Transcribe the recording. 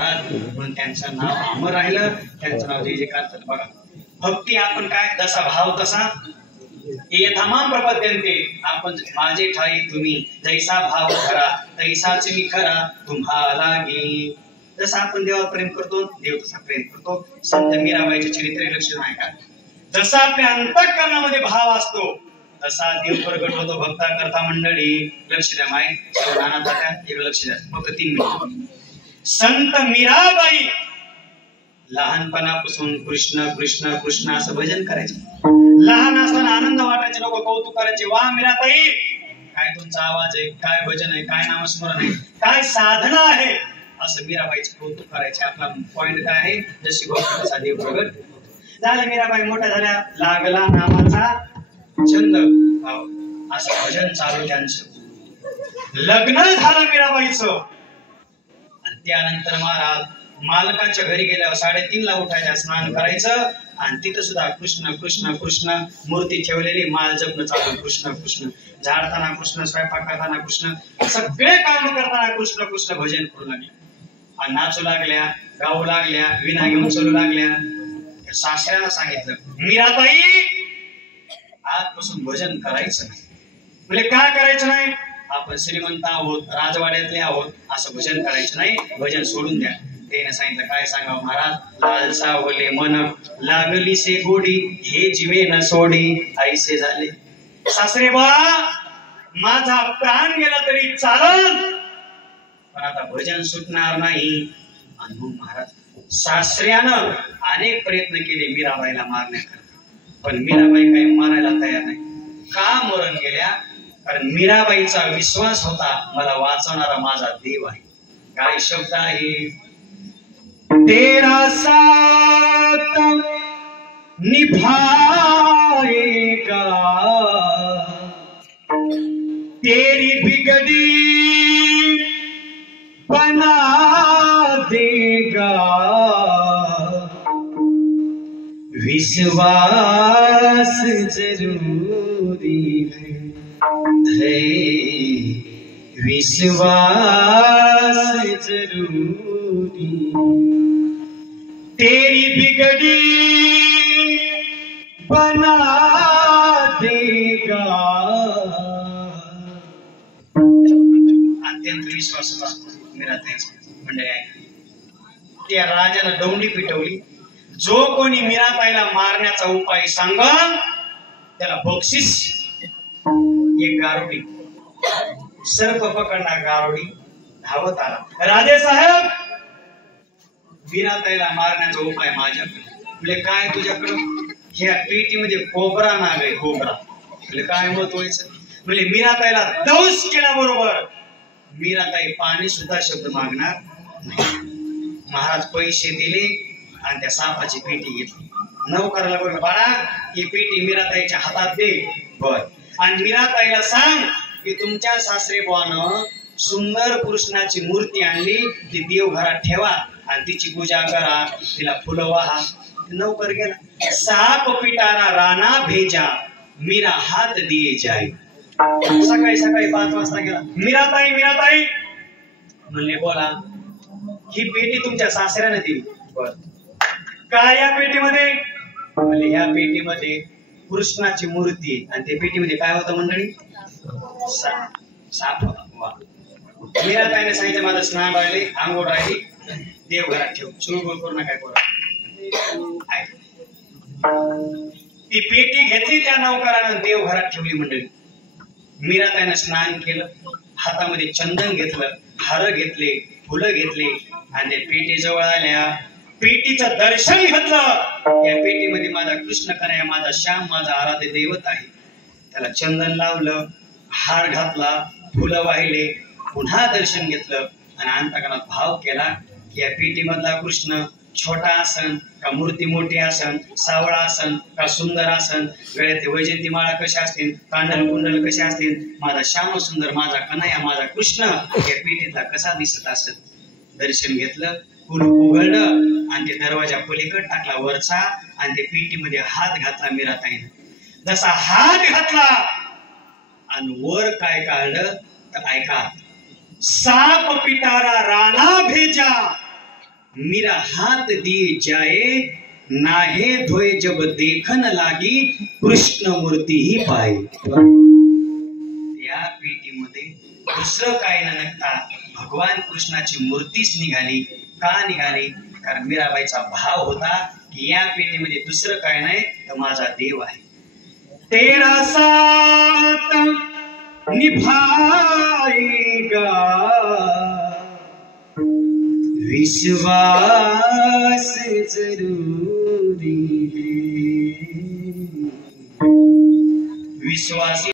महाराज पण त्यांचं नाव अमर राहिलं, त्यांचं नाव जय जयकार झालं. बघा भक्ती आपण काय, जसा भाव तसा यथामाम प्रपद्यन्ते. आपण माझे ठाई तुम्ही जैसा भाव खरा तैसाच मी खरा तुम्हाला गे. जसा आपण देवावर प्रेम करतो देव तसा प्रेम करतो. संत मीराबाईचे चरित्र लक्षण आहे का, जसा आपल्या अंतःकरणामध्ये भाव असतो तसा देव प्रगट होतो भक्ता करता मंडळी. लक्ष द्या माय एक लक्ष द्या फक्त 3 मिनिट. संत मीराबाई लहानपणापासून कृष्ण कृष्ण कृष्ण असं भजन करायचे. लहान असताना आनंद वाटायचे, लोक कौतुक करायचे, वा मीराताई काय तुमचा आवाज आहे, काय भजन आहे, काय नामस्मरण आहे, काय साधना आहे, असं मीराबाईचे कौतुक करायचे. आपला पॉइंट काय आहे, जशी भक्त तसा देव प्रगट झाले. मीराबाई मोठ्या झाल्या, लागला नामाचा छंद, असं भजन चालू त्यांचं. लग्न झालं मीराबाईचं आणि त्यानंतर महाराज मालकाच्या घरी गेल्यावर 3:30 ला उठायचं, स्नान करायचं आणि तिथं सुद्धा कृष्ण कृष्ण कृष्ण मूर्ती ठेवलेली, माल जपणं चालू, कृष्ण कृष्ण, झाडताना कृष्ण, स्वयंपाक करताना कृष्ण, सगळे काम करताना कृष्ण कृष्ण भजन करू लागले. आणि नाचू लागल्या, गाऊ लागल्या, विना घेऊन चलू लागल्या. सासऱ्याला सांगितलं मीराताई आजपासून भजन करायचं नाही. म्हणजे काय करायचं नाही, आपण श्रीमंत आहोत, राजवाड्यातले आहोत, असं भजन करायचं नाही, भजन सोडून द्या. त्याने सांगितलं काय सांगावं महाराज, लालसा होले मन लागली से गोडी हे जीवे न सोडी ऐसे झाले. सासरे बा माझा प्राण गेला तरी चालल पण आता भजन सुटणार नाही. आणि मग महाराज सासऱ्यानं अनेक प्रयत्न केले मीराबाईला मारण्याकरता, पण मीराबाई काही मारायला तयार नाही. का मरण गेल्या, कारण मीराबाईचा विश्वास होता मला वाचवणारा माझा देव आहे. काय शब्द आहे, तेरा साथ निभाएगा तेरी बिगड़ी बना देगा विश्वास जरूरी है विश्वास जरूरी. तेरी बिगड़ी बना देगा. अत्यंत विश्वास होता मीराताईचा. मंडळी आहे त्या राजानं दौंडी पिटवली. जो कोणी मीराताईला मारण्याचा उपाय सांगल त्याला बक्षीस. एक गारुडी, सर्प पकडला गारुडी, धावत आला, राजे साहेब मीराताईला मारण्याचा उपाय माझ्याकडे. म्हणजे काय तुझ्याकडं, ह्या पेटीमध्ये खोबरा नाग आहे, खोबरा. म्हणजे काय मत व्हायचं, म्हणजे मीराताईला दौस केल्याबरोबर मीराताई पाणी सुद्धा शब्द मागणार नाही. महाराज पैसे दिले आणि त्या सापाची पेटी घेतली. नौकराला बोलला बाळा ही पेटी मीराताईच्या हातात दे. बर. आणि मीराताईला सांग की तुमच्या सासरे बुवानं सुंदर कृष्णाची मूर्ती आणली, ती देवघरात ठेवा आणि तिची पूजा करा, तिला फुलं वाहा. नौकर गेला. साप पिटारा राणा भेजा मीरा हात दिए जाय. सकाळी सकाळी 5 वाजता गेला. मीराताई मीराताई म्हणले बोला. ही पेटी तुमच्या सासऱ्याने दिली. बर. काय या पेटीमध्ये, म्हणले या पेटीमध्ये कृष्णाची मूर्ती. आणि त्या पेटीमध्ये काय होतं मंडळी, साप होता. मीराताईने सांगितलं माझं स्नान राहिले, आंघोळ राहिली, देवघरात ठेव, चुळबुळ करू नका करू. ती पेटी घेतली त्या नौकरानं, देवघरात ठेवली. मंडळी मीराताईनं स्नान केलं, हातामध्ये चंदन घेतलं, हार घेतले, फुलं घेतले आणि त्या पेटी जवळ आल्या. पेटीचं दर्शन घेतलं. या पेटीमध्ये माझा कृष्ण कन्हैया, माझा श्याम, माझा आराध्य दैवत आहे. त्याला चंदन लावलं, हार घातला, फुलं वाहिले, पुन्हा दर्शन घेतलं आणि अंतकरणात भाव केला की या पेटीमधला कृष्ण छोटा आसन का मूर्ती मोठी आसन, सावळा आसन का सुंदर आसन, गळ्यात वैजंती माळा कशा असतील, कांडल कुंडल कशा असतील, माझा श्याम सुंदर, माझा कन्हैया, माझा कृष्ण या पेटीतला कसा दिसत असेल. दर्शन घेतलं, कुलूप उघडलं आणि ते दरवाजा पलीकडे टाकला वरचा आणि ते पेटीमध्ये हात घातला मीराताईने. जसा हात घातला आणि वर काय काढलं तर ऐका, साप पिटारा राणा भेजा मेरा हाथ दिए जाए, नाहे धोए जब देखन लागी, कृष्ण मूर्ती ही पाय. या पेटीमध्ये दुसरं काय न नकता भगवान कृष्णाची मूर्तीच निघाली. का निघाली? कारण मीराबाईचा भाव होता की या पेटीमध्ये दुसरं काय नाही तर माझा देव आहे. तेरा साथ निभाएगा विश्वास जरूरी है. विश्वास